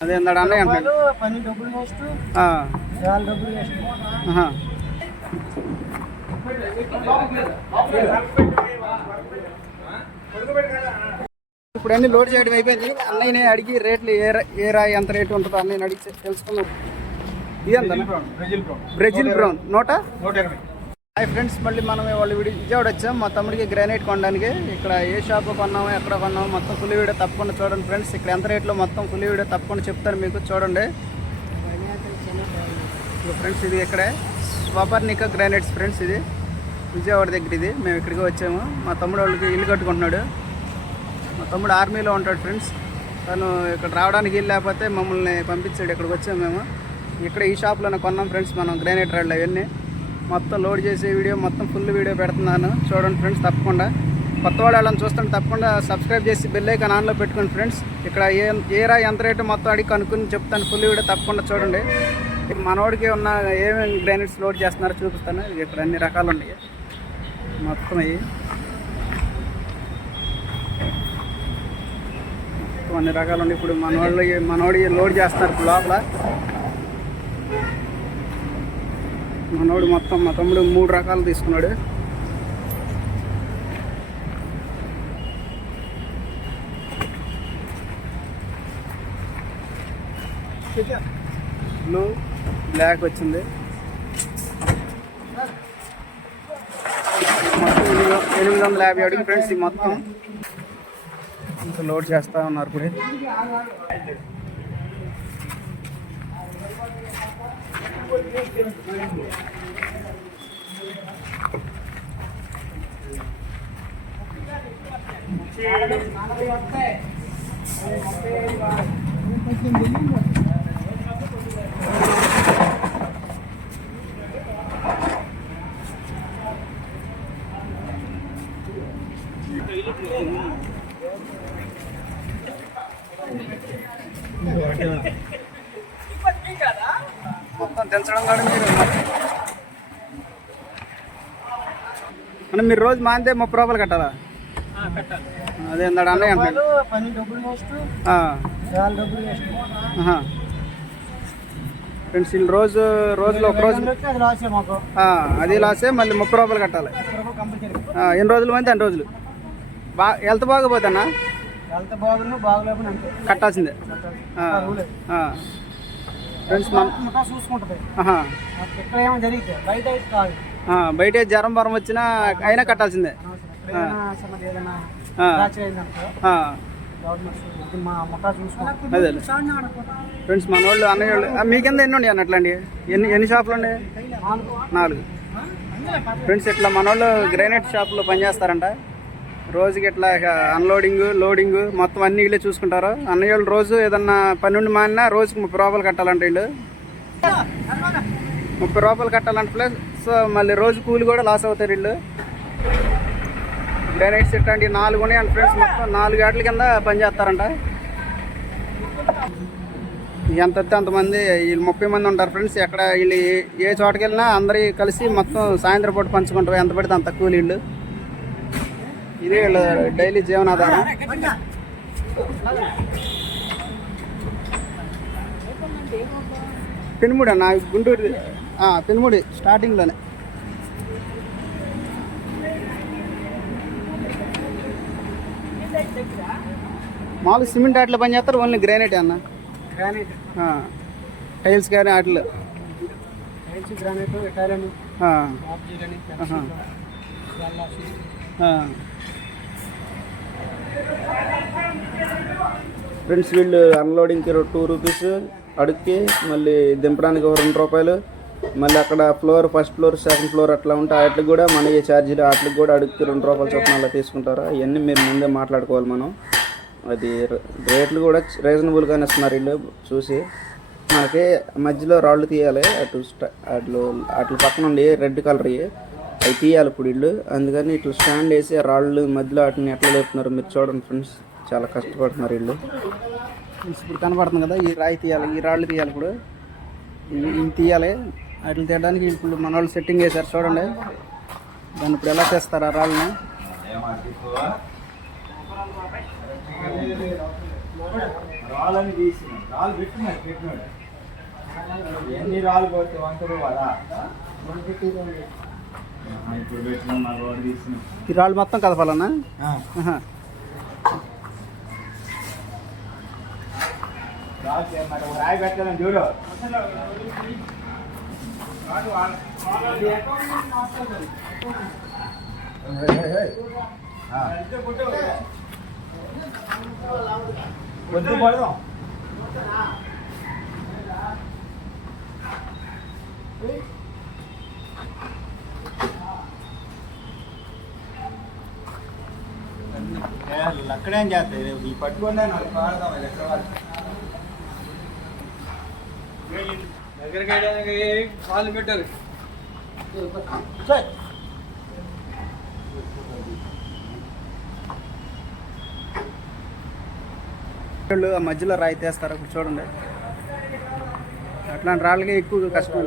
అదే అన్నయ్య అంటున్నాడు పని డబ్బులు వేస్ట్ ఆ, వాళ్ళ డబ్బులు వేస్ట్. ఆహా. ఇప్పుడు అన్ని లోడ్ చేయడం అయిపోయింది. అన్నయ్యని అడిగి రేట్లు ఏ ఏ రాయి ఎంత రేటు ఉంటుందో అన్నయ్యని అడిగి తెలుసుకుందాం. ఇది ఎంత బ్రెజిల్ బ్రౌన్. నోట? నూట ఎనభై హాయ్ ఫ్రెండ్స్ మళ్ళీ మనం వాళ్ళు విడి విజయవాడ వచ్చాం. మా తమ్ముడికి గ్రానైట్ కొనడానికి. ఇక్కడ ఏ షాప్ కొన్నాము ఎక్కడ కొన్నాం మొత్తం ఫుల్ వీడియో తప్పకుండా చూడండి ఫ్రెండ్స్. ఇక్కడ ఎంత రేట్లో మొత్తం ఫుల్ వీడియో తప్పకుండా చెప్తాను మీకు చూడండి. ఫ్రెండ్స్ ఇది ఇక్కడే. స్వపర్నిక గ్రానైట్స్ ఫ్రెండ్స్ ఇది. విజయవాడ దగ్గర ఇది. మేము ఇక్కడికి వచ్చాము. మా తమ్ముడు వాళ్ళకి ఇల్లు కట్టుకుంటున్నాడు. మా తమ్ముడు ఆర్మీలో ఉంటాడు ఫ్రెండ్స్. తను ఇక్కడ రావడానికి ఇల్లు లేకపోతే మమ్మల్ని పంపించాడు. ఇక్కడికి వచ్చాము మేము. ఇక్కడ ఈ షాప్లోనే కొన్నాం ఫ్రెండ్స్ మనం గ్రానైట్ రాళ్ళు అవన్నీ. మొత్తం లోడ్ చేసే వీడియో మొత్తం ఫుల్ వీడియో పెడుతున్నాను. చూడండి ఫ్రెండ్స్ తప్పకుండా. కొత్తవాడు వాళ్ళని చూస్తుంటే తప్పకుండా సబ్స్క్రైబ్ చేసి బెల్ ఐకాన్ ఆన్లో పెట్టుకోండి ఫ్రెండ్స్. ఇక్కడ ఏ ఏరా ఎంత రేటు మొత్తం అడిగి కనుక్కుని చెప్తాను. ఫుల్ వీడియో తప్పకుండా చూడండి. ఇక్కడ మనోడికి ఉన్న ఏమేమి గ్రానైట్స్ లోడ్ చేస్తున్నారో చూపిస్తాను. ఇక్కడ అన్ని రకాలు ఉన్నాయి. మొత్తం అయ్యి. మొత్తం అన్ని రకాలు ఉన్నాయి. ఇప్పుడు మనవాళ్ళు మనోడి లోడ్ చేస్తున్నారు ఇప్పుడు లోపల. మనోడు మొత్తం మా తమ్ముడు మూడు రకాలు తీసుకున్నాడు. బ్లూ బ్లాక్ వచ్చింది. మొత్తం ఎనిమిది వందల యాభై అడుగు ఫ్రెండ్స్ ఈ మొత్తం. ఇంకా లోడ్ చేస్తా ఉన్నారు ఇప్పుడు. మొత్తం మీరు రోజు మాంతే ముప్పై రూపాయలు కట్టాలా? అదే ఇందాడ అన్నయ్య అంటున్నాడు. ఫ్రెండ్స్ వీళ్ళు రోజు రోజులో ఒక రోజు అది లాసే మళ్ళీ ముప్పై రూపాయలు కట్టాలి. ఎన్ని రోజులు పోతే అన్ని రోజులు? బా హెల్త్ బాగపోతానా కట్టాల్సిందే. ఫ్రెండ్స్ చూసుకుంటుంది. ఆహా. ఎక్కడ ఏమో జరిగితే బయట కాదు. బయట జ్వరం బరం వచ్చినా అయినా కట్టాల్సిందే. అదే ఫ్రెండ్స్ మన వాళ్ళు అన్నయ్య వాళ్ళు ఆ, మీ కింద ఎన్ని ఉన్నాయి అన్నట్లండి ఎన్ని ఎన్ని షాపులు ఉన్నాయి? నాలుగు. ఫ్రెండ్స్ ఇట్లా మన వాళ్ళు గ్రానైట్ షాప్లో పనిచేస్తారంట. రోజుకి ఇట్లా అన్లోడింగ్ లోడింగ్ మొత్తం అన్ని వీళ్ళే చూసుకుంటారు. అన్నయ్య వాళ్ళు రోజు ఏదన్నా పన్నెండు మానినా రోజుకి ముప్పై రూపాయలు కట్టాలంట వీళ్ళు. ముప్పై రూపాయలు కట్టాలంట ప్లస్ సో మళ్ళీ రోజు కూలి కూడా లాస్ అవుతారు వీళ్ళు. గ్రానైట్స్ అండి నాలుగు ఉన్నాయంట ఫ్రెండ్స్ మొత్తం నాలుగు ఏట్ల కింద పనిచేస్తారంట ఎంత వస్తే అంతమంది వీళ్ళు ముప్పై మంది ఉంటారు ఫ్రెండ్స్. ఎక్కడ వీళ్ళు ఏ- చోటకి వెళ్ళినా అందరి కలిసి మొత్తం సాయంత్రం పూట పంచుకుంటారు ఎంత పడితే అంత కూలి వీళ్ళు. ఇది వీళ్ళు డైలీ జీవనాధారం. పెనుముడు అన్న గుంటూరు పెనుముడి స్టార్టింగ్లోనే. మామూలు సిమెంట్ ఆటలో పని చేస్తారు ఓన్లీ గ్రానైట్ అన్న. గ్రానైట్. ఆ, టైల్స్ కానీ ఆటలు. Tiles granite. ఫ్రెండ్స్ వీళ్ళు అన్లోడింగ్కి టూ రూపీస్ అడుక్కి మళ్ళీ దింపడానికి ఒక రెండు రూపాయలు. మళ్ళీ అక్కడ floor first floor second floor అట్లా ఉంటే వాటికి కూడా మన ఛార్జీలు వాటికి కూడా అడుగుతూ రెండు రూపాయలు చొప్పున అలా తీసుకుంటారు? అవన్నీ మీరు ముందే మాట్లాడుకోవాలి మనం. అది రేట్లు కూడా రీజనబుల్గానే ఇస్తున్నారు వీళ్ళు చూసి. మనకి మధ్యలో రాళ్ళు తీయాలి అటు అట్లు అటు పక్కన ఉండి రెడ్ కలర్ అవి తీయాలి ఇప్పుడు వీళ్ళు. అందుకని ఇట్లా స్టాండ్ వేసి ఆ రాళ్ళు మధ్యలో వాటిని ఎట్లా లేపుతున్నారు మీరు చూడండి ఫ్రెండ్స్. చాలా కష్టపడుతున్నారు వీళ్ళు. ఇప్పుడు కనబడుతుంది కదా ఈ రాయి తీయాలి ఈ రాళ్ళు తీయాలి ఇప్పుడు. ఇవి తీయాలి. వాటిని తీయడానికి ఇప్పుడు మన వాళ్ళు సెట్టింగ్ చేశారు చూడండి. దాన్ని ఇప్పుడు ఎలా చేస్తారు ఆ రాళ్ళని? రాళ్ళు పెట్టినాడు పెట్టినాడు. ఎన్ని రాళ్ళు పోతే వంకరు కదా ఇప్పుడు పెట్టిన నాకు వాడు తీసిన. ఈ రాళ్ళు మొత్తం కదపాలన్నా. రాళ్ళు రాయి పెట్టాలని చూడు. వద్దు పడదాం అక్కడేం చేస్తాయి ఈ పట్టుకున్నా నాకు పాడదాం ఇది ఎక్కడ వాళ్ళు దగ్గరికి వెళ్ళడానికి పెట్టారు. ఆ మధ్యలో రాయి తీస్తారు ఇప్పుడు చూడండి. అట్లాంటి రాళ్ళకి ఎక్కువ కష్టం.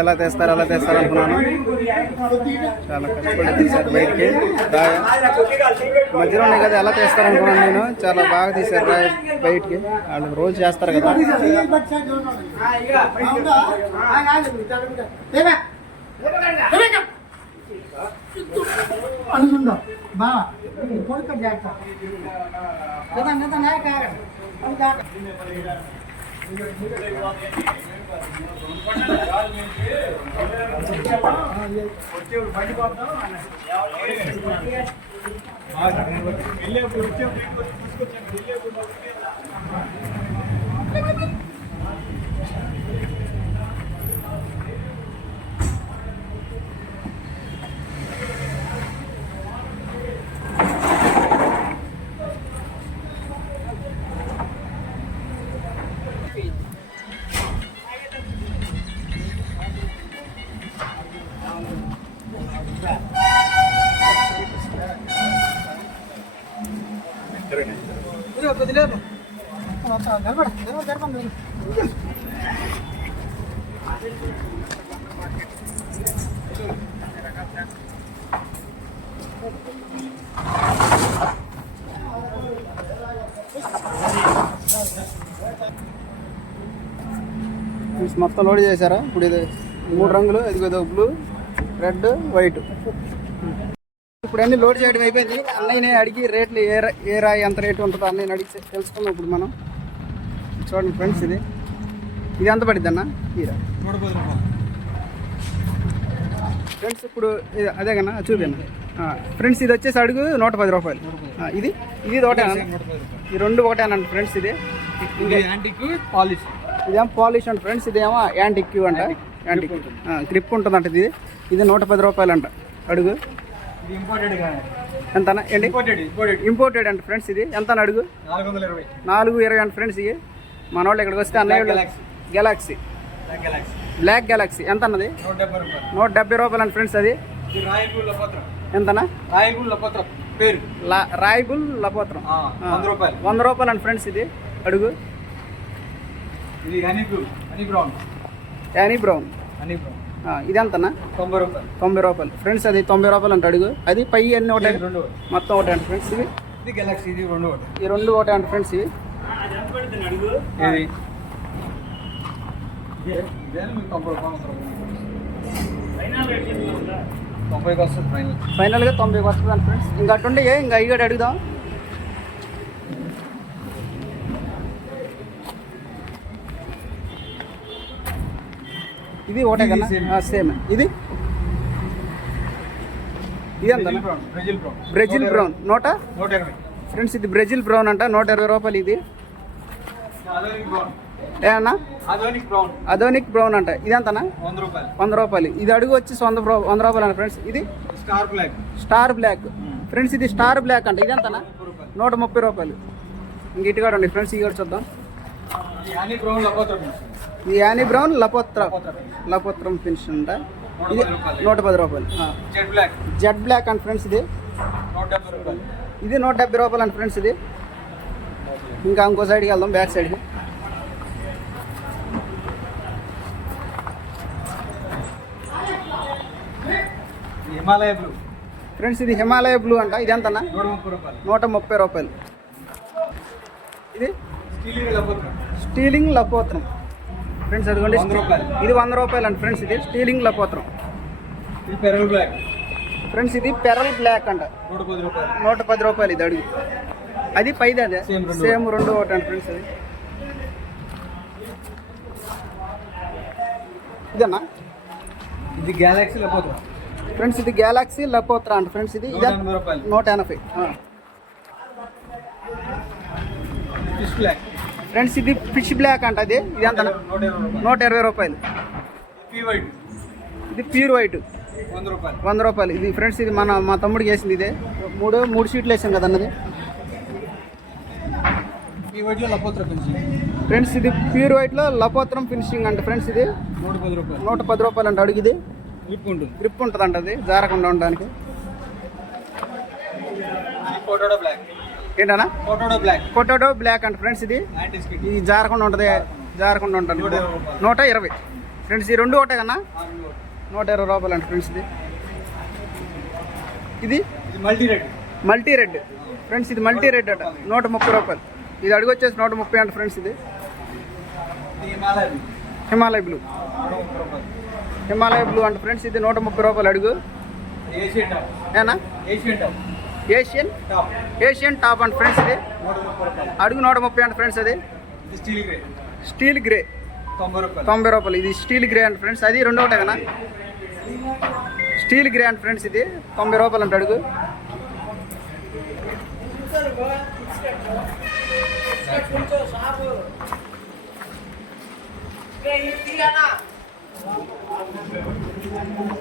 ఎలా తెస్తారు అలా తెస్తారు అనుకున్నాను. చాలా కష్టపడి తీశారు బయటికి. రాయ మధ్యలో ఉన్నాయి కదా ఎలా తెస్తారు అనుకున్నాను నేను. చాలా బాగా తీశారు రాయ బయటికి. వాళ్ళు రోజు చేస్తారు కదా. అనుకుందా. బా కొడుక జాగ్రత్త. కదా కదా నాయక. అది జాగ్రత్త వచ్చేప్పుడు బండి పోతాం వెళ్ళేప్పుడు వచ్చేప్పుడు తీసుకొచ్చాను వెళ్ళేప్పుడు మొత్తం లోడ్ చేశారా? ఇప్పుడు ఇది మూడు రంగులు ఇది బ్లూ రెడ్ వైట్ ఇప్పుడు అన్ని లోడ్ చేయడం అయిపోయింది. అన్నయ్యని అడిగి రేట్లు ఏ ఏ రాయి ఎంత రేటు ఉంటుందో అన్నయ్యని అడిగి తె- తెలుసుకుందాం ఇప్పుడు మనం. చూడండి ఫ్రెండ్స్ ఇది. ఇది ఎంత పడిద్ది అన్న? రూపాయలు ఫ్రెండ్స్ ఇప్పుడు ఇది అదే కన్నా చూపన్నా ఫ్రెండ్స్ ఇది వచ్చేసి అడుగు నూట పది రూపాయలు. ఇది? ఇది ఒకటేనా రూపాయలు ఈ రెండు ఒకటేనండి ఫ్రెండ్స్ ఇది. పాలిష్. ఇదేమో పాలిష్ అంట ఫ్రెండ్స్ ఇదేమో యాంటిక్ అంట. యాంటిక్. గ్రిప్ ఉంటుందంట ఇది. ఇది నూట పది రూపాయలు అంట అడుగు. ఎంత ఇంపోర్టెడ్ అంట ఫ్రెండ్స్ ఇది. ఎంత అడుగు? నాలుగు ఇరవై అంట ఫ్రెండ్స్ ఇవి మన వాళ్ళు ఇక్కడికి వస్తే అన్నయ్య. గెలాక్సీ గెలాక్సీ బ్లాక్ గెలాక్సీ ఎంత అన్నది నూట డెబ్బై రూపాయలు. అంట ఫ్రెండ్స్ అది. ఇది రాయపూర్ లపత్రం. ఎంతనా? పేరు. వంద రూపాయలు. వంద రూపాయలు అంట ఫ్రెండ్స్ ఇది. అడుగు. ఇది హనీ బ్లూ హనీ బ్రౌన్ యానీ బ్రౌన్. Honey brown. ఆ, ఇది ఎంతనా తొంభై రూపాయలు. తొంభై రూపాయలు. ఫ్రెండ్స్ అది తొంభై రూపాయలు అంట అడుగు అది పై అన్ని ఒకటే. మొత్తం ఒకటే అంట ఫ్రెండ్స్ ఇవి? ఇది గెలాక్సీ ఇది రెండు ఒకటి ఈ రెండు ఒకటే అంట ఫ్రెండ్స్ ఇవి? ఫైనల్గా తొంభైకి వస్తుంది అంట ఫ్రెండ్స్ ఇంకా అటుండే ఇంకా అయ్యి అడుగుదాం. ఇది ఒకటే same. సేమ్ ఇది? ఇది ఎంత? బ్రెజిల్ బ్రౌన్ నూట ఫ్రెండ్స్ ఇది బ్రెజిల్ బ్రౌన్ అంట. నూట ఇరవై రూపాయలు ఇది. అదోనిక్ అదోనిక్ బ్రౌన్ అంట. ఇది ఎంతనా? వంద రూపాయలు. ఇది అడుగు వచ్చి వంద వంద రూపాయలు అంట ఫ్రెండ్స్ ఇది? Star black star black friends ఇది స్టార్ బ్లాక్ అంట. ఇది ఎంతనా? రూపాయలు. నూట ముప్పై రూపాయలు. ఇంక ఇటు ఉంది ఫ్రెండ్స్ కూడా చూద్దాం. ఈ యానీ బ్రౌన్ లపోత్ర లపోత్ర ఫినిష్ అంట ఇది. నూట పది రూపాయలు జెడ్ బ్లాక్ జెడ్ బ్లాక్ అంట ఫ్రెండ్స్ ఇది. ఇది నూట డెబ్బై రూపాయలు అంట ఫ్రెండ్స్ ఇది. ఇంకా ఇంకో సైడ్కి వెళ్దాం బ్యాక్ సైడ్కి హిమాలయ బ్లూ ఫ్రెండ్స్ ఇది హిమాలయ బ్లూ అంట. ఇది ఎంతనా? నూట ముప్పై రూపాయలు. ఇది? స్టీల్ లపోత్ర. స్టీలింగ్ లపోత్రం. ఫ్రెండ్స్ అదిగోండి. ఇది వంద రూపాయలు అంట ఫ్రెండ్స్ ఇది స్టీలింగ్ లపోత్రం ఇది ఫ్రెండ్స్ ఇది పెరల్ బ్లాక్ అంట. నూట పది రూపాయలు. ఇది అడుగు. అది పైది అదే. సేమ్ రెండు. ఒకటి అంట ఫ్రెండ్స్ అది. ఇదన్నా ఇది గ్యాలక్సీ లపోత్ర ఫ్రెండ్స్ ఇది గ్యాలాక్సీ లపోత్రా అంట ఫ్రెండ్స్ ఇది నూట ఇదే ఎనభై. ఫిష్ బ్లాక్ ఫ్రెండ్స్ ఇది ఫిష్ బ్లాక్ అంట అది. ఇది ఎంత? నూట ఇరవై రూపాయలు. ఇది ప్యూర్ వైట్. వంద రూపాయలు. ఇది ఫ్రెండ్స్ ఇది మన మా తమ్ముడికి వేసింది ఇదే. మూడు మూడు షీట్లు వేసాం కదా అన్నది. ఫ్రెండ్స్ ఇది ప్యూర్ వైట్లో లపోత్రం ఫినిషింగ్ అంట ఫ్రెండ్స్ ఇది. నూట పది రూపాయలు. అంట అడుగు ఇది. లిప్ ఉంటుంది. గ్రిప్ ఉంటుంది అంట అది. జారకుండా ఉండడానికి. ఏంటన్నా? పొటాటో బ్లాక్ అంట ఫ్రెండ్స్ ఇది. ఇది జారకుండా ఉంటుంది. జారకుండా ఉంటుంది నూట ఇరవై. ఫ్రెండ్స్ ఈ రెండు ఒకటే కన్నా? నూట ఇరవై రూపాయలు అంట ఫ్రెండ్స్ ఇది. ఇది? Multi red multi red friends ఇది మల్టీ రెడ్ అట. నూట ముప్పై రూపాయలు. ఇది అడుగు వచ్చేసి నూట ముప్పై అంట ఫ్రెండ్స్ ఇది. హిమాలయ బ్లూ హిమాలయ బ్లూ అంట ఫ్రెండ్స్ ఇది. నూట ముప్పై రూపాయలు అడుగు. ఏనా? ఏషియన్ ఏషియన్ టాప్ అంట ఫ్రెండ్స్ ఇది అడుగు నూట ముప్పై అంట ఫ్రెండ్స్ అది? Steel grey. స్టీల్ గ్రే తొంభై రూపాయలు. ఇది స్టీల్ గ్రే అంట ఫ్రెండ్స్ అది రెండు ఒకటే కదా? స్టీల్ గ్రే అంట ఫ్రెండ్స్ ఇది. తొంభై రూపాయలు అంట అడుగు.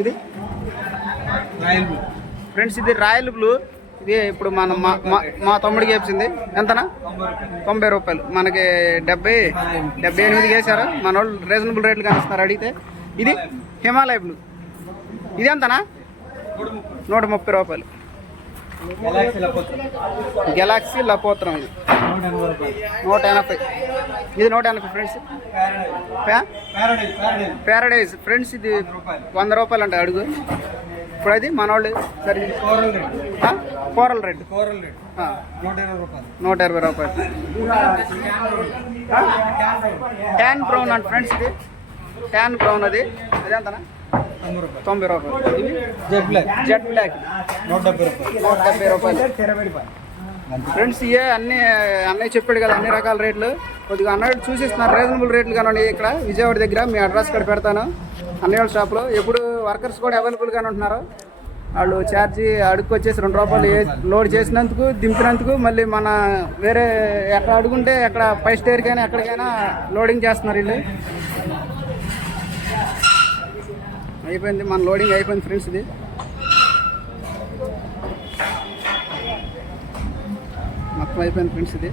ఇది? రాయల్ బ్లూ ఫ్రెండ్స్ ఇది రాయల్ బ్లూ ఇది ఇప్పుడు మన మా తమ్ముడికి వేసింది ఎంతనా? తొంభై రూపాయలు. మనకి డెబ్బై డెబ్బై ఎనిమిదికి వేసారు మన వాళ్ళు రీజనబుల్ రేట్లు కనిస్తున్నారు అడిగితే. ఇది హిమాలయ బ్లూ. ఇది ఎంతనా? నూట ముప్పై రూపాయలు. గెలాక్సీ లపోత్ర ఇది నూట ఎనభై. ఇది నూట ఎనభై ఫ్రెండ్స్ ప్యారడైజ్ ప్యా ప్యారడైజ్ ప్యారడైజ్ ప్యారడైజ్ ఫ్రెండ్స్ ఇది వంద రూపాయలు అంట అడుగు. ఇప్పుడు అది మనోళ్ళు సరే coral red coral red coral red నూట ఇరవై రూపాయలు. నూట ఇరవై రూపాయలు. ట్యాన్ బ్రౌన్ అంట ఫ్రెండ్స్ ఇది. ట్యాన్ బ్రౌన్ అది. అది ఎంతనా? తొంభై రూపాయలు. ఇవి జెడ్ బ్లాక్. Jet black. నూట డెబ్బై రూపాయలు. నూట డెబ్బై రూపాయలు. ఫ్రెండ్స్ ఇవే అన్ని అన్నయ్య చెప్పాడు కదా అన్ని రకాల రేట్లు. కొద్దిగా అన్నయ్య చూసిస్తున్నారు రీజనబుల్ రేట్లు కానీ ఇక్కడ. విజయవాడ దగ్గర మీ అడ్రస్ ఇక్కడ పెడతాను. అన్నయ్య వాళ్ళ షాప్లో ఎప్పుడు వర్కర్స్ కూడా అవైలబుల్గానే ఉంటున్నారు. వాళ్ళు ఛార్జీ అడుక్కొచ్చేసి రెండు రూపాయలు లోడ్ చేసినందుకు దింపినందుకు మళ్ళీ మన వేరే ఎక్కడ అడుగుంటే ఎక్కడ పై స్టేర్కైనా ఎక్కడికైనా లోడింగ్ చేస్తున్నారు వీళ్ళు. అయిపోయింది మన లోడింగ్ అయిపోయింది ఫ్రెండ్స్ ఇది. మొత్తం అయిపోయింది ఫ్రెండ్స్ ఇది.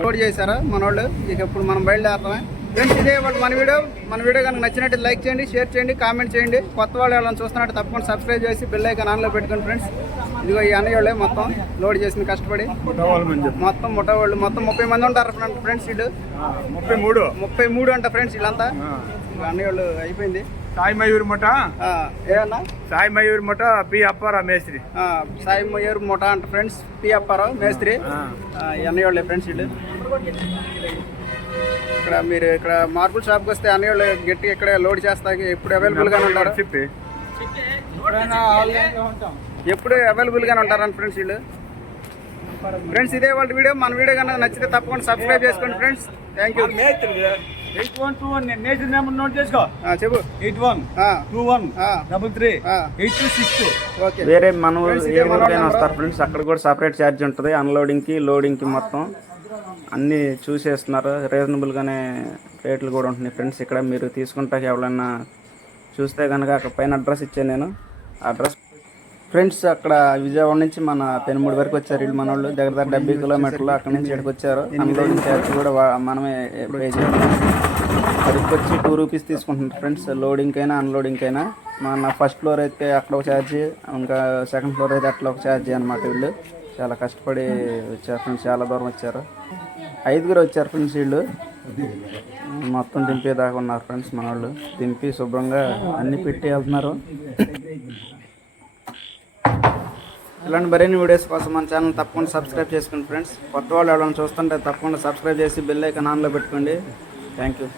లోడ్ చేశారా మన వాళ్ళు ఇక ఇప్పుడు మనం బయలుదేరుతామే. ఫ్రెండ్స్ ఇదే వాళ్ళు మన వీడియో. మన వీడియో కనుక నచ్చినట్టు లైక్ చేయండి షేర్ చేయండి కామెంట్ చేయండి. కొత్త వాళ్ళు ఎవరైనా చూస్తున్నట్టు తప్పకుండా సబ్స్క్రైబ్ చేసి బెల్ ఐకాన్ ఆన్లో పెట్టుకోండి ఫ్రెండ్స్. ఇదిగో ఈ అన్నయ్య వాళ్ళే మొత్తం లోడ్ చేసిన కష్టపడి. మొత్తం ముఠ వాళ్ళు మొత్తం ముప్పై మంది ఉంటారు ఫ్రెండ్స్ వీళ్ళు. ముప్పై మూడు. ముప్పై మూడు అంట ఫ్రెండ్స్ వీళ్ళంతా. ఇదిగో అన్నయ్య వాళ్ళు అయిపోయింది. సాయి మయూరి ముఠ? ఏమన్నా సాయి మయూరి ముఠ పి అప్పారా మేస్త్రి. ఆ, సాయి మొయ్యర్ ముఠా అంట ఫ్రెండ్స్ పి అప్పారావు మేస్త్రి. ఆ. ఆ, ఈ అన్నయ్య వాళ్ళే ఫ్రెండ్స్ వీళ్ళు. ఇక్కడ మీరు ఇక్కడ మార్బుల్ షాప్కి వస్తే అన్నయ్య వాళ్ళు గట్టి ఇక్కడ లోడ్ చేస్తాకి ఎప్పుడు అవైలబుల్గానే ఉంటారు? చెప్పి ఎప్పుడైనా ఆన్లైన్లో ఉంటాం. ఎప్పుడు అవైలబుల్గానే ఉంటారని ఫ్రెండ్స్ వీళ్ళు? ఫ్రెండ్స్ ఇదే వాళ్ళ వీడియో. మన వీడియో కనుక నచ్చితే తప్పకుండా సబ్స్క్రైబ్ చేసుకోండి friends. Thank you eight one two one నేను నేషన్ నెంబర్ నోట్ చేసుకో. ఆ, చెప్పు. ఎయిట్ వన్ ఆ, టూ వన్ ఆ, డబుల్ త్రీ ఆ. Eight two six two okay వేరే మన ఏ ఊరికైనా వస్తారు ఫ్రెండ్స్. అక్కడ కూడా సపరేట్ ఛార్జ్ ఉంటుంది. అన్లోడింగ్కి లోడింగ్కి మొత్తం. అన్నీ చూసేస్తున్నారు. రీజనబుల్గానే రేట్లు కూడా ఉంటున్నాయి. ఫ్రెండ్స్ ఇక్కడ మీరు తీసుకుంటా ఎవరైనా చూస్తే కనుక అక్కడ పైన అడ్రస్ ఇచ్చాను నేను. అడ్రస్ ఫ్రెండ్స్ అక్కడ విజయవాడ నుంచి మన పెనుమూడు వరకు వచ్చారు వీళ్ళు మన వాళ్ళు దగ్గర దగ్గర డెబ్బై కిలోమీటర్లు అక్కడ నుంచి ఇక్కడికి వచ్చారు. అందులో ఛార్జ్ కూడా మనమే పే చేయాలి అక్కడికి వచ్చి టూ రూపీస్ తీసుకుంటున్నారు. ఫ్రెండ్స్ లోడింగ్ అయినా అన్లోడింగ్ అయినా మన ఫస్ట్ ఫ్లోర్ అయితే అక్కడ ఒక ఛార్జ్ ఇంకా సెకండ్ ఫ్లోర్ అయితే అట్లా ఒక ఛార్జ్ అనమాట వీళ్ళు. చాలా కష్టపడి వచ్చారు ఫ్రెండ్స్ చాలా దూరం వచ్చారు. ఐదుగురు వచ్చారు ఫ్రెండ్స్ వీళ్ళు. మొత్తం దింపేదాకా ఉన్నారు ఫ్రెండ్స్ మన వాళ్ళు దింపి శుభ్రంగా అన్ని పెట్టి వెళ్తున్నారు. ఇలాంటి మరిన్ని వీడియోస్ కోసం మన ఛానల్ తప్పకుండా సబ్స్క్రైబ్ చేసుకోండి ఫ్రెండ్స్. కొత్త వాళ్ళు ఎవరైనా చూస్తుంటే తప్పకుండా సబ్స్క్రైబ్ చేసి బెల్ ఐకాన్ ఆన్లో పెట్టుకోండి. Thank you